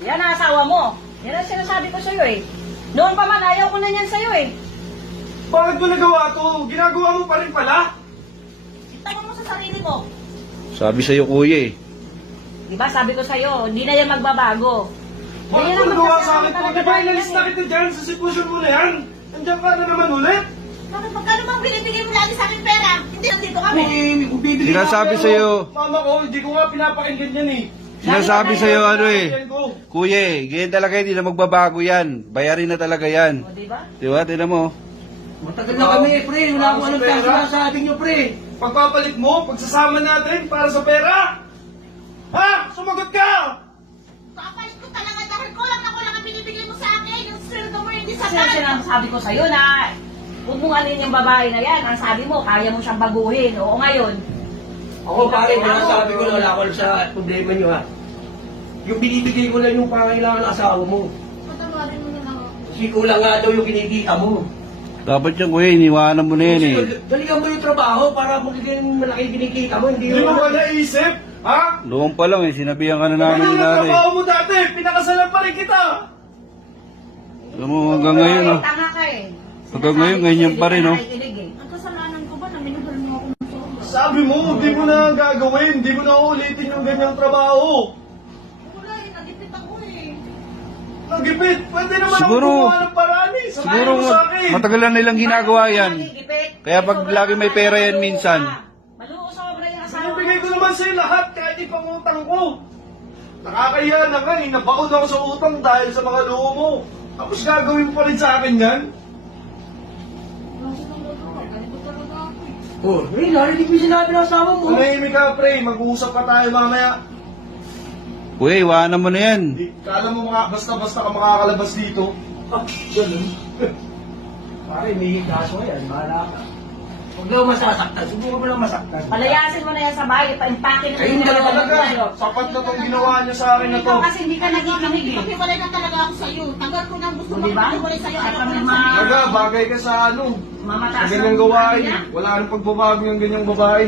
Yan ang asawa mo. Yan ang sinasabi ko sa'yo eh. Noon pa man, ayaw ko na yan sa'yo eh. Bakit mo nagawa to? Ginagawa mo pa rin pala? Tanong mo sa sarili mo. Sabi sa'yo kuya eh. Diba sabi ko sa'yo, hindi na yan magbabago. Bakit mo nagawa sa akin to? Di ba inalis na kita dyan sa sitwasyon mo na yan? Nandiyan ka na naman ulit? Bakit magkano bang binibigay mo lagi sa akin pera? Hindi nandito kami. Kung bibili Sinasabi ko ako, sa'yo. Mama ko, hindi ko nga pinapakinggan yan eh. Sinasabi sa'yo ano eh. Yan ko. Kuya eh, ganyan talaga hindi na magbabago yan. Bayarin na talaga yan. O diba? Diba? Tignan mo. Matagal na kami, pre. Wala akong alam sa sinasabi niyo, pre. Pagpapalit mo, pagsasama natin para sa pera? Ha? Sumagot ka! Papalit ko talaga dahil kulang ang binibigay mo sa akin. Yung sweldo mo hindi Kasi sapat. sinasabi ko sa'yo na huwag mong alin yung babae na yan. Ang sabi mo, kaya mo siyang baguhin. Oo ngayon. Ako, pare, sabi ko na wala ako alam sa problema niyo, ha. Yung binibigay ko lang yung pangailangan ng asawa mo. Patawarin mo na lang ako. Kasi kulang nga daw yung kinikita mo. Dapat yan kuya, iniwanan mo na yan eh. Daligan mo yung trabaho para magiging malaki kinikita mo. Hindi Hindi mo ba naisip? Ha? Doon pa lang eh, sinabihan ka na namin Ano ni yung nanay. trabaho mo dati? Pinakasalan pa rin kita! Alam mo, hanggang ngayon ah. Tanga ka eh. Hanggang ngayon, ganyan pa rin, oh. Nakikinig eh. Ang kasalanan ko ba na minahal mo ako ng sobra? Sabi mo, hindi mo na gagawin, hindi mo na uulitin yung ganyang trabaho. Wala eh, nagipit ako eh. Nagipit, pwede naman Siguro- ako gumawa ng paraan eh. Sabihin Siguro mo sa akin. matagal na nilang ginagawa yan. Kaya pag Sobra lagi may ka, pera yan maluho minsan. ka. Maluho sobra yung asawa Binibigay ko naman sa'yo lahat kahit ipangutang ko. Nakakahiya na nga eh, nabaon ako sa utang dahil sa mga luho mo. Tapos gagawin mo pa rin sa akin yan? Kasi nang magawa, ganito talaga ako eh. Oh, eh, narinig mo yung sinabi ng asawa mo. Manahimik ka pre, mag-uusap pa tayo mamaya. Kuya, iwanan mo na yan. Di, kala mo basta-basta ka makakalabas dito. Ah, ganun. Pare, may kaso yan. Bahala ka. Huwag lang masasaktan. Subukan mo lang masaktan. Palayasin mo na yan sa bahay, paimpakin mo Ayun na talaga yan. Talaga, sapat na tong ginawa niya sa akin na to. Ikaw kasi hindi ka nakikinig eh. Pakiwalay na talaga ako sa'yo. Tagal ko nang gusto O, diba? makiwalay sa'yo. At Ayaw ko kami nang mga- sabihin. Talaga, bagay ka sa ano. Mamataas Sa ganyang gawain. niya. Wala nang pagbabago yung ganyang babae.